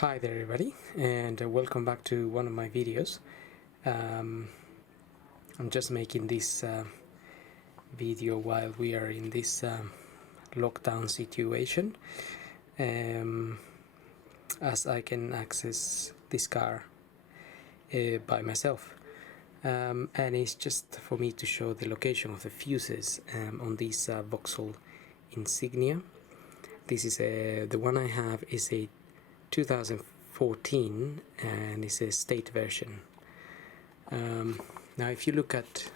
Hi there everybody, and welcome back to one of my videos. I'm just making this video while we are in this lockdown situation, as I can access this car by myself, and it's just for me to show the location of the fuses on this Vauxhall Insignia. This is the one I have is a 2014 and it's a state version. Now if you look at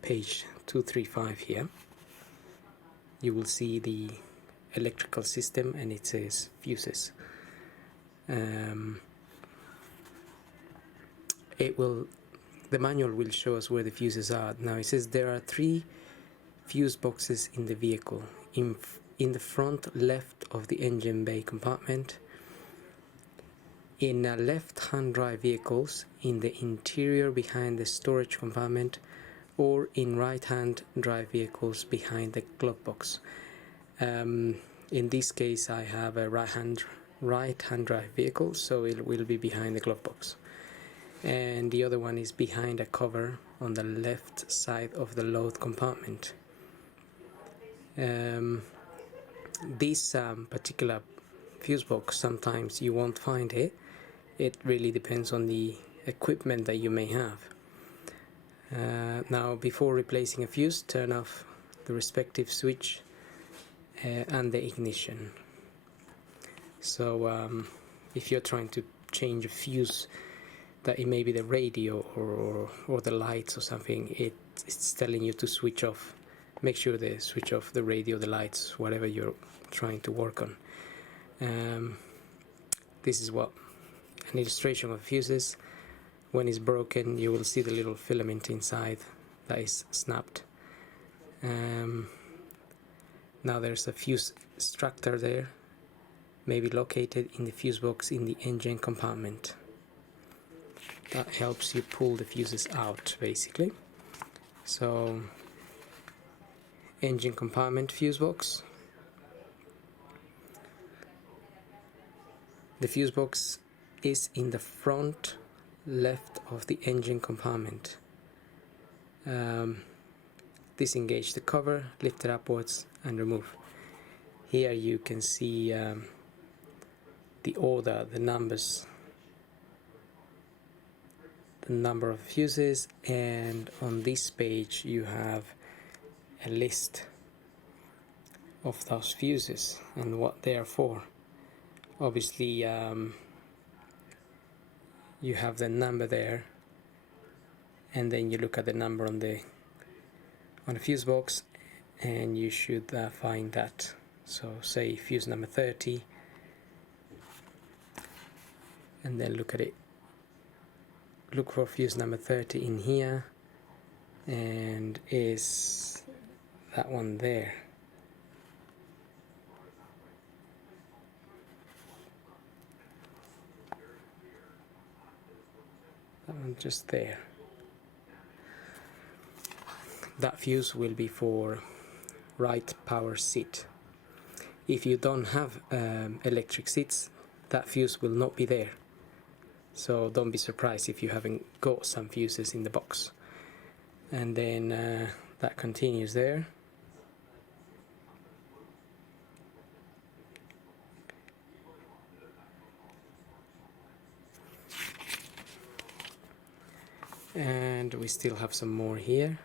page 235 here, you will see the electrical system and it says fuses. The manual will show us where the fuses are. Now it says there are 3 fuse boxes in the vehicle, in the front left of the engine bay compartment, in left-hand drive vehicles, in the interior behind the storage compartment, or in right-hand drive vehicles behind the glove box. In this case I have a right-hand drive vehicle, so it will be behind the glove box. And the other one is behind a cover on the left side of the load compartment. This particular fuse box, sometimes you won't find it. It really depends on the equipment that you may have. Now before replacing a fuse, turn off the respective switch and the ignition. So if you're trying to change a fuse, that it may be the radio or the lights or something, it's telling you to switch off. Make sure they switch off the radio, the lights, whatever you're trying to work on. This is what an illustration of fuses. When it's broken, you will see the little filament inside that is snapped. Now there's a fuse extractor there, maybe located in the fuse box in the engine compartment. That helps you pull the fuses out, basically. So, engine compartment fuse box. The fuse box is in the front left of the engine compartment. Disengage the cover, lift it upwards and remove. Here you can see the order, the numbers, the number of fuses, and on this page you have a list of those fuses and what they are for. Obviously you have the number there, and then you look at the number on the fuse box and you should find that. So say fuse number 30, and then look at it, look for fuse number 30 in here, and is that one there. That one just there. That fuse will be for right power seat. If you don't have electric seats, that fuse will not be there. So don't be surprised if you haven't got some fuses in the box. And then that continues there. And we still have some more here.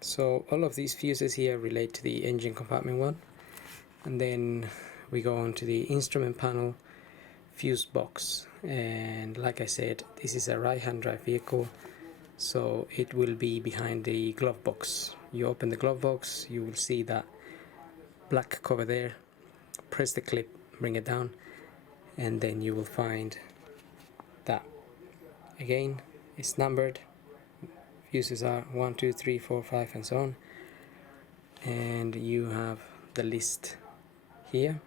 So all of these fuses here relate to the engine compartment one, and then we go on to the instrument panel fuse box. And like I said, this is a right-hand drive vehicle, so it will be behind the glove box. You open the glove box, you will see that black cover there. Press the clip, bring it down, and then you will find that again it's numbered, fuses are 1, 2, 3, 4, 5 and so on, and you have the list here.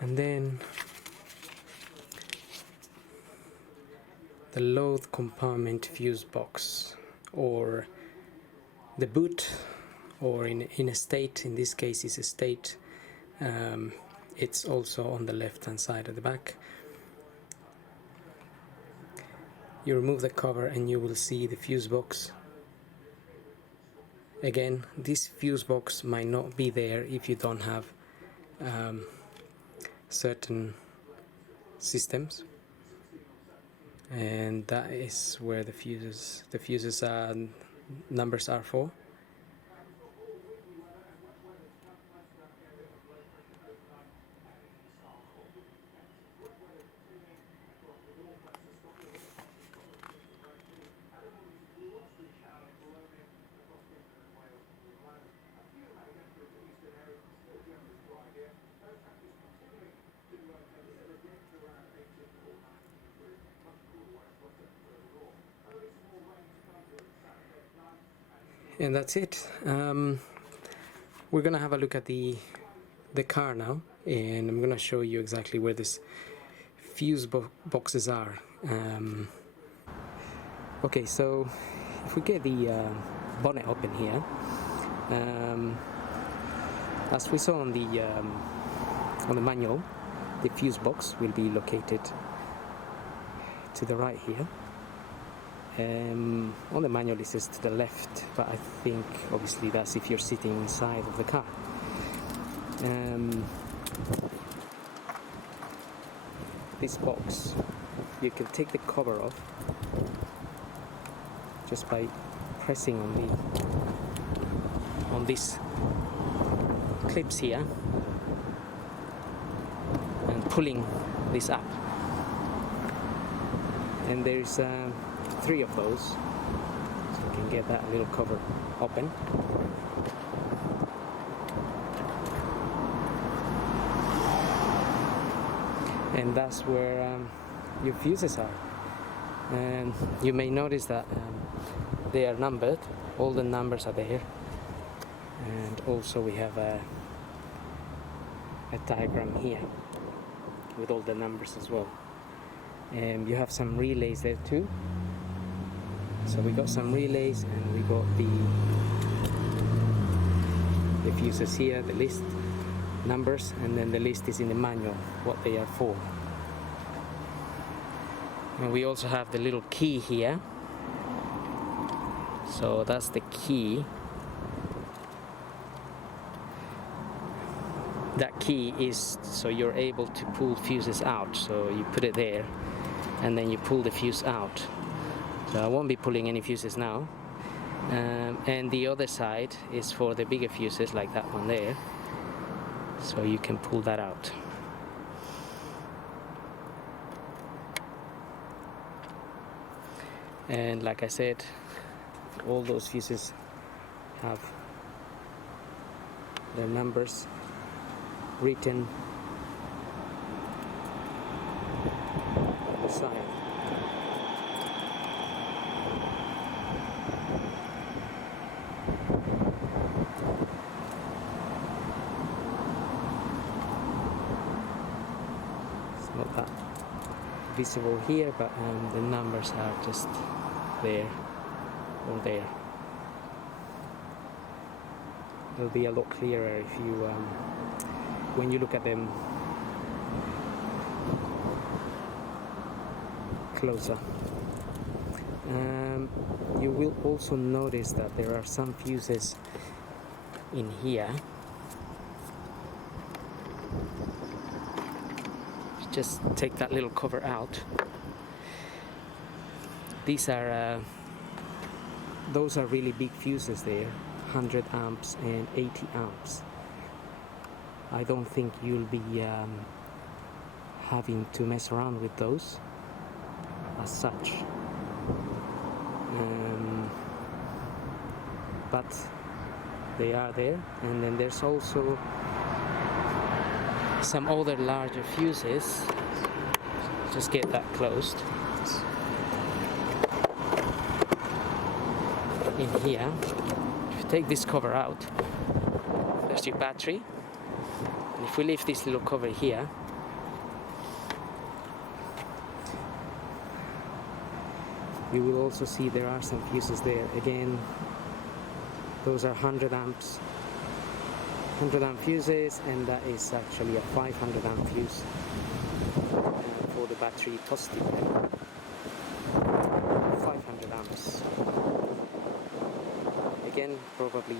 And then the load compartment fuse box, or the boot, or in a state, in this case is a state, it's also on the left hand side of the back. You remove the cover and you will see the fuse box. Again, this fuse box might not be there if you don't have certain systems, and that is where the fuses numbers are for. And that's it. We're gonna have a look at the car now, and I'm gonna show you exactly where this fuse boxes are. Okay, so if we get the bonnet open here, as we saw on the manual, the fuse box will be located to the right here. On the manual it says to the left, but I think obviously that's if you're sitting inside of the car. This box, you can take the cover off just by pressing on these clips here and pulling this up, and there's 3 of those, so you can get that little cover open. And that's where your fuses are. And you may notice that they are numbered, all the numbers are there, and also we have a diagram here with all the numbers as well. And you have some relays there too. So we got some relays, and we got the fuses here, the list numbers, and then the list is in the manual what they are for. And we also have the little key here, so that's the key. That key is so you're able to pull fuses out, so you put it there and then you pull the fuse out. So I won't be pulling any fuses now, and the other side is for the bigger fuses, like that one there, so you can pull that out. And like I said, all those fuses have their numbers written on the side. Not that visible here, but the numbers are just there or there. It'll be a lot clearer if you when you look at them closer. You will also notice that there are some fuses in here. Just take that little cover out, these are those are really big fuses there, 100 amps and 80 amps. I don't think you'll be having to mess around with those as such, but they are there. And then there's also some other larger fuses. Just get that closed. In here, if you take this cover out, there's your battery. And if we lift this little cover here, you will also see there are some fuses there. Again, those are 100 amps, 100 amp fuses, and that is actually a 500 amp fuse for the battery positive. 500 amps. Again, probably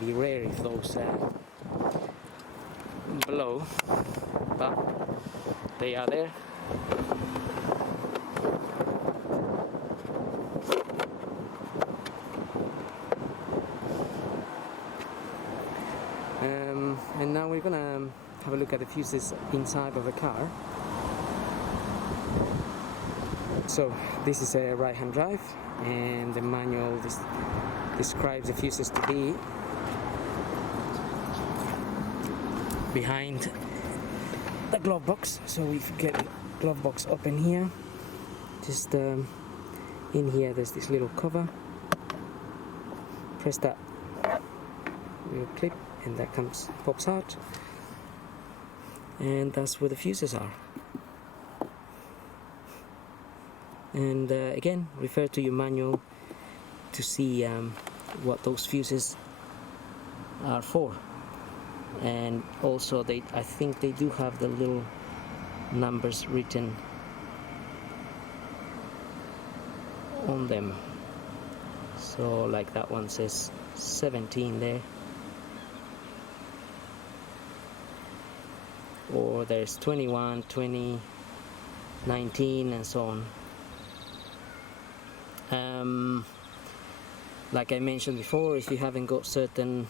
be rare if those blow, but they are there. And now we're gonna have a look at the fuses inside of the car. So this is a right-hand drive, and the manual describes the fuses to be behind the glove box. So if you get the glove box open here, just in here there's this little cover. Press that little clip and that pops out, and that's where the fuses are. And again, refer to your manual to see what those fuses are for. And also I think they do have the little numbers written on them. So like that one says 17 there, or there's 21, 20, 19 and so on. Like I mentioned before, if you haven't got certain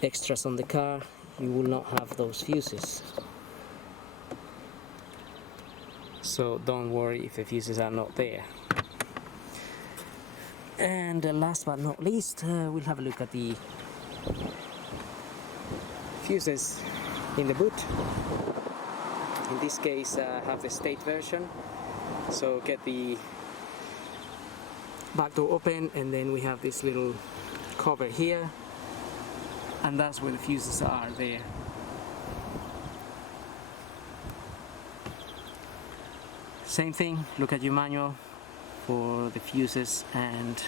extras on the car, you will not have those fuses. So don't worry if the fuses are not there. And last but not least, we'll have a look at the fuses in the boot. In this case, I have the state version. So get the back door open, and then we have this little cover here, and that's where the fuses are there. Same thing, look at your manual for the fuses, and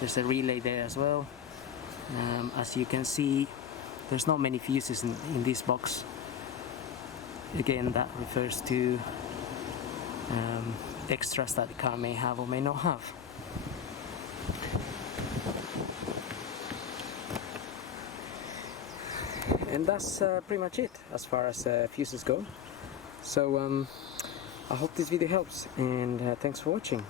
there's a relay there as well. As you can see, there's not many fuses in this box. Again, that refers to extras that the car may have or may not have. And that's pretty much it as far as fuses go. So I hope this video helps, and thanks for watching.